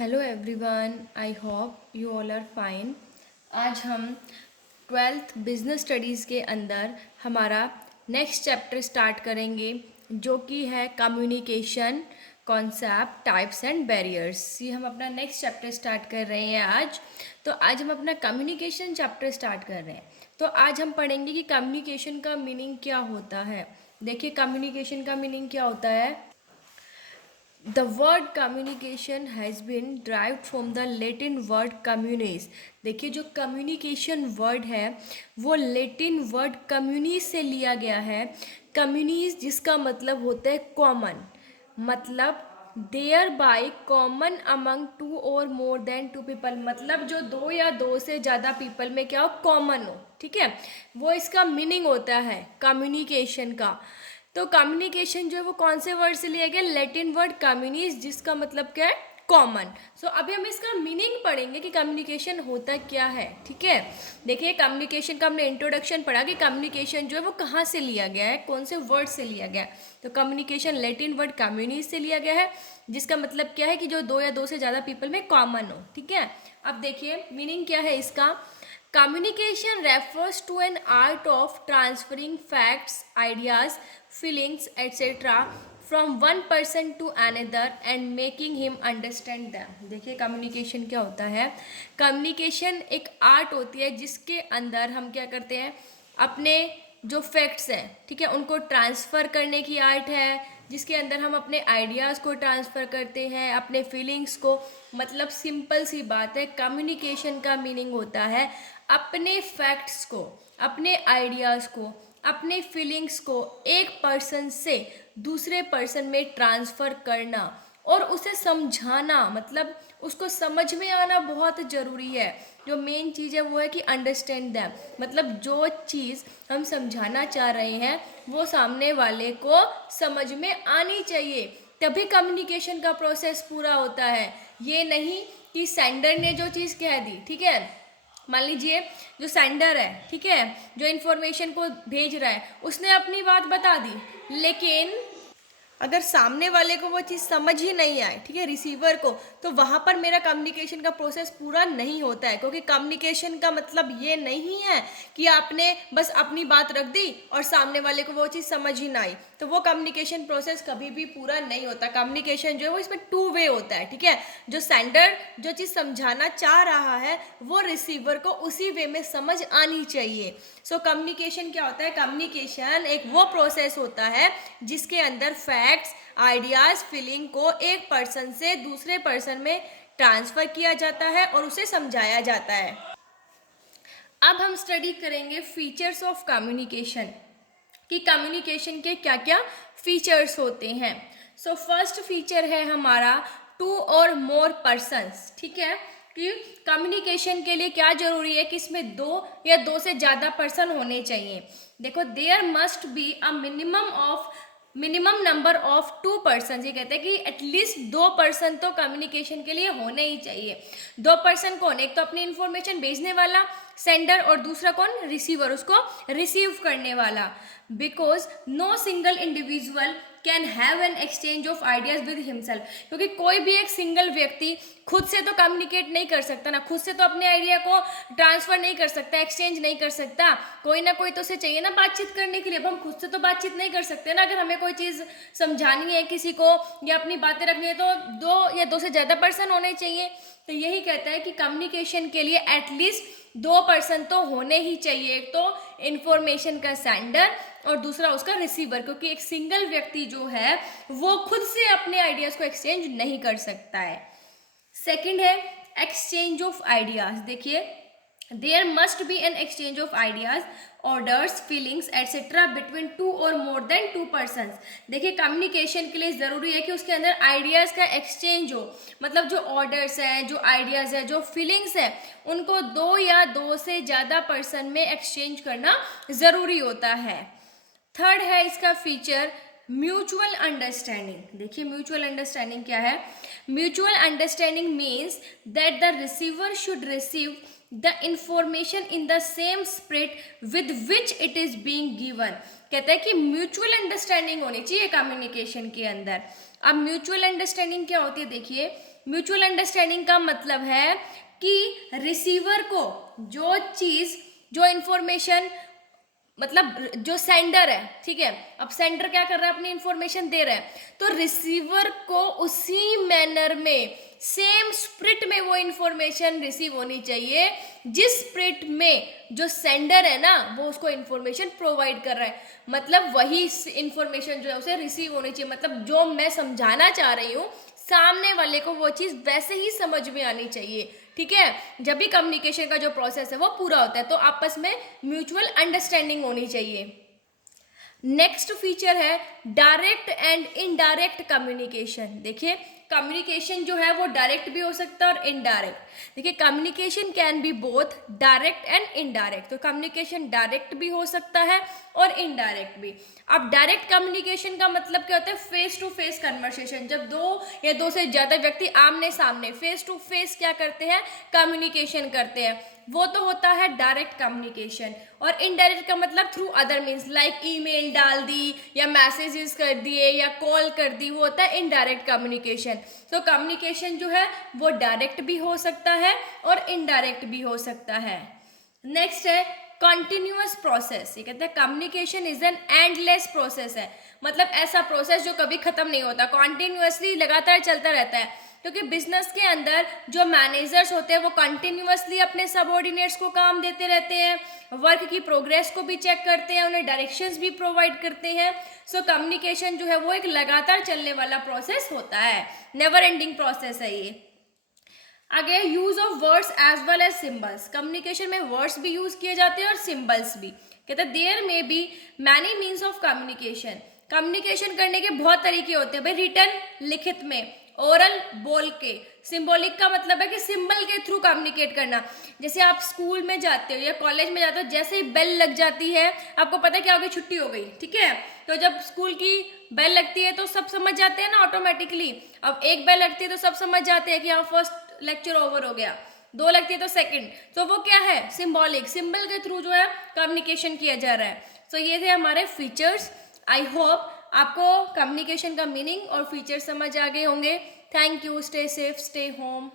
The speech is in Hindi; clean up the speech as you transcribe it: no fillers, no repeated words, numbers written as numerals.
Hello everyone, I hope you all are fine. आज हम ट्वेल्थ बिजनेस स्टडीज़ के अंदर हमारा नेक्स्ट चैप्टर स्टार्ट करेंगे, जो कि है communication concept, types and barriers. ये हम अपना नेक्स्ट चैप्टर स्टार्ट कर रहे हैं आज। तो आज हम अपना कम्युनिकेशन चैप्टर स्टार्ट कर रहे हैं। तो आज हम पढ़ेंगे कि कम्युनिकेशन का मीनिंग क्या होता है। देखिए, कम्युनिकेशन का मीनिंग क्या होता है। The word communication has been derived from the Latin word communis। देखिए, जो communication word है वो लेटिन वर्ड communis से लिया गया है। communis जिसका मतलब होता है कॉमन, मतलब there by common among two और मोर देन टू पीपल, मतलब जो दो या दो से ज़्यादा पीपल में क्या हो, कॉमन हो। ठीक है, वो इसका मीनिंग होता है कम्युनिकेशन का। तो कम्युनिकेशन जो है वो कौन से वर्ड से लिया गया, लैटिन वर्ड कम्युनिस, जिसका मतलब क्या है, कॉमन। सो अभी हम इसका मीनिंग पढ़ेंगे कि कम्युनिकेशन होता क्या है। ठीक है, देखिए, कम्युनिकेशन का हमने इंट्रोडक्शन पढ़ा कि कम्युनिकेशन जो है वो कहाँ से लिया गया है, कौन से वर्ड से लिया गया है। तो कम्युनिकेशन लैटिन वर्ड कम्युनिस से लिया गया है, जिसका मतलब क्या है कि जो दो या दो से ज़्यादा पीपल में कॉमन हो। ठीक है, अब देखिए मीनिंग क्या है इसका। Communication refers to an art of transferring facts, ideas, feelings, etc. from one person to another and making him understand them। देखिए, कम्युनिकेशन क्या होता है। कम्युनिकेशन एक आर्ट होती है जिसके अंदर हम क्या करते हैं, अपने जो फैक्ट्स हैं, ठीक है, उनको ट्रांसफ़र करने की आर्ट है, जिसके अंदर हम अपने आइडियाज़ को ट्रांसफ़र करते हैं, अपने फीलिंग्स को। मतलब सिंपल सी बात है, कम्युनिकेशन का मीनिंग होता है अपने फैक्ट्स को, अपने आइडियाज़ को, अपने फीलिंग्स को एक पर्सन से दूसरे पर्सन में ट्रांसफ़र करना और उसे समझाना, मतलब उसको समझ में आना बहुत ज़रूरी है। जो मेन चीज़ है वो है कि अंडरस्टैंड दैम, मतलब जो चीज़ हम समझाना चाह रहे हैं वो सामने वाले को समझ में आनी चाहिए, तभी कम्युनिकेशन का प्रोसेस पूरा होता है। ये नहीं कि सेंडर ने जो चीज़ कह दी, ठीक है, मान लीजिए जो सेंडर है, ठीक है, जो इन्फॉर्मेशन को भेज रहा है, उसने अपनी बात बता दी, लेकिन अगर सामने वाले को वो चीज़ समझ ही नहीं आए, ठीक है, रिसीवर को, तो वहाँ पर मेरा कम्युनिकेशन का प्रोसेस पूरा नहीं होता है। क्योंकि कम्युनिकेशन का मतलब ये नहीं है कि आपने बस अपनी बात रख दी और सामने वाले को वो चीज़ समझ ही ना आई, तो वो कम्युनिकेशन प्रोसेस कभी भी पूरा नहीं होता। कम्युनिकेशन जो है वो इसमें टू वे होता है। ठीक है, जो सेंडर जो चीज़ समझाना चाह रहा है वो रिसीवर को उसी वे में समझ आनी चाहिए। सो कम्युनिकेशन क्या होता है, कम्युनिकेशन एक वो प्रोसेस होता है जिसके अंदर फैक्ट्स, आइडियाज़, फीलिंग को एक पर्सन से दूसरे पर्सन में ट्रांसफ़र किया जाता है और उसे समझाया जाता है। अब हम स्टडी करेंगे फीचर्स ऑफ कम्युनिकेशन, कि कम्युनिकेशन के क्या क्या फीचर्स होते हैं। सो फर्स्ट फीचर है हमारा टू और मोर पर्सन्स। ठीक है, कि कम्युनिकेशन के लिए क्या जरूरी है कि इसमें दो या दो से ज़्यादा पर्सन होने चाहिए। देखो, there must be a minimum number of two person. ये कहते हैं कि एटलीस्ट दो पर्सन तो कम्युनिकेशन के लिए होने ही चाहिए। दो पर्सन कौन, एक तो अपनी इंफॉर्मेशन भेजने वाला सेंडर और दूसरा कौन, रिसीवर, उसको रिसीव करने वाला। Because no single individual can have an exchange of ideas with himself, क्योंकि कोई भी एक सिंगल व्यक्ति खुद से तो कम्युनिकेट नहीं कर सकता ना, खुद से तो अपने आइडिया को ट्रांसफर नहीं कर सकता, एक्सचेंज नहीं कर सकता, कोई ना कोई तो उसे चाहिए ना बातचीत करने के लिए। अब हम खुद से तो बातचीत नहीं कर सकते ना, अगर हमें कोई चीज़ समझानी है किसी को या अपनी बातें रखनी है तो दो या दो से ज़्यादा पर्सन होने चाहिए। तो यही कहता है कि कम्युनिकेशन के लिए एटलीस्ट दो पर्सन तो होने ही चाहिए, एक तो इंफॉर्मेशन का सेंडर और दूसरा उसका रिसीवर, क्योंकि एक सिंगल व्यक्ति जो है वो खुद से अपने आइडियाज़ को एक्सचेंज नहीं कर सकता है। सेकंड है एक्सचेंज ऑफ आइडियाज। देखिए, there must be an exchange of ideas, orders, feelings etcetera between two और मोर देन टू पर्सन्स। देखिए, कम्युनिकेशन के लिए ज़रूरी है कि उसके अंदर आइडियाज़ का एक्सचेंज हो, मतलब जो ऑर्डर्स हैं, जो आइडियाज़ है, जो फीलिंग्स है, उनको दो या दो से ज़्यादा पर्सन में एक्सचेंज करना ज़रूरी होता है। थर्ड है इसका फीचर म्यूचुअल अंडरस्टैंडिंग। देखिए, म्यूचुअल अंडरस्टैंडिंग क्या है। Mutual understanding means that the receiver should receive the information in the same spirit with which it is being given. कहता है कि म्यूचुअल अंडरस्टैंडिंग होनी चाहिए कम्युनिकेशन के अंदर। अब म्यूचुअल अंडरस्टैंडिंग क्या होती है, देखिए, म्यूचुअल अंडरस्टैंडिंग का मतलब है कि रिसीवर को जो चीज़, जो इंफॉर्मेशन, मतलब जो सेंडर है, ठीक है, अब सेंडर क्या कर रहा है, अपनी इंफॉर्मेशन दे रहा है, तो रिसीवर को उसी मैनर में, सेम स्प्रिट में वो इंफॉर्मेशन रिसीव होनी चाहिए जिस स्प्रिट में जो सेंडर है ना वो उसको इंफॉर्मेशन प्रोवाइड कर रहा है। मतलब वही इंफॉर्मेशन जो है उसे रिसीव होनी चाहिए, मतलब जो मैं समझाना चाह रही हूँ सामने वाले को वो चीज़ वैसे ही समझ में आनी चाहिए, ठीक है। जब भी कम्युनिकेशन का जो प्रोसेस है वो पूरा होता है तो आपस में म्यूचुअल अंडरस्टैंडिंग होनी चाहिए। नेक्स्ट फीचर है डायरेक्ट एंड इनडायरेक्ट कम्युनिकेशन। देखिए कम्युनिकेशन जो है वो डायरेक्ट भी हो सकता है और इनडायरेक्ट। देखिए communication can be both direct and indirect, तो कम्युनिकेशन डायरेक्ट भी हो सकता है और इनडायरेक्ट भी। अब डायरेक्ट कम्युनिकेशन का मतलब क्या होता है, फेस टू फेस कन्वर्सेशन, जब दो या दो से ज़्यादा व्यक्ति आमने सामने फेस टू फेस क्या करते हैं, कम्युनिकेशन करते हैं, वो तो होता है डायरेक्ट कम्युनिकेशन। और इनडायरेक्ट का मतलब through other means, like email डाल दी या मैसेजेस कर दिए या कॉल कर दी, वो होता है इनडायरेक्ट कम्युनिकेशन। तो कम्युनिकेशन जो है वो डायरेक्ट भी हो सकता है और इनडायरेक्ट भी हो सकता है। नेक्स्ट है कॉन्टिन्यूअस प्रोसेस। ये कहते हैं communication is an endless process है, मतलब ऐसा प्रोसेस जो कभी खत्म नहीं होता, कॉन्टिन्यूअसली लगातार चलता रहता है। क्योंकि बिजनेस के अंदर जो मैनेजर्स होते हैं वो कंटिन्यूअसली अपने सबऑर्डिनेट्स को काम देते रहते हैं, वर्क की प्रोग्रेस को भी चेक करते हैं, उन्हें डायरेक्शंस भी प्रोवाइड करते हैं। सो कम्युनिकेशन जो है वो एक लगातार चलने वाला प्रोसेस होता है, नेवर एंडिंग प्रोसेस है ये। आगे use of words as well as symbols. Communication में वर्ड्स भी यूज किए जाते हैं और सिंबल्स भी। कहते हैं there may be many means of communication. Communication करने के बहुत तरीके होते हैं भाई, रिटन लिखित में, ओरल बोल के, सिंबॉलिक का मतलब है कि सिंबल के थ्रू कम्युनिकेट करना। जैसे आप स्कूल में जाते हो या कॉलेज में जाते हो, जैसे ही बेल लग जाती है आपको पता है क्या हो गई, छुट्टी हो गई, ठीक है। तो जब स्कूल की बेल लगती है तो सब समझ जाते हैं ना ऑटोमेटिकली। अब एक बेल लगती है तो सब समझ जाते हैं कि हाँ फर्स्ट लेक्चर ओवर हो गया, दो लगती है तो सेकंड, तो वो क्या है, सिंबॉलिक, सिंबल के थ्रू जो है कम्युनिकेशन किया जा रहा है। तो ये थे हमारे फीचर्स। आई होप आपको कम्युनिकेशन का मीनिंग और फीचर समझ आ गए होंगे। Thank you, stay safe, stay home.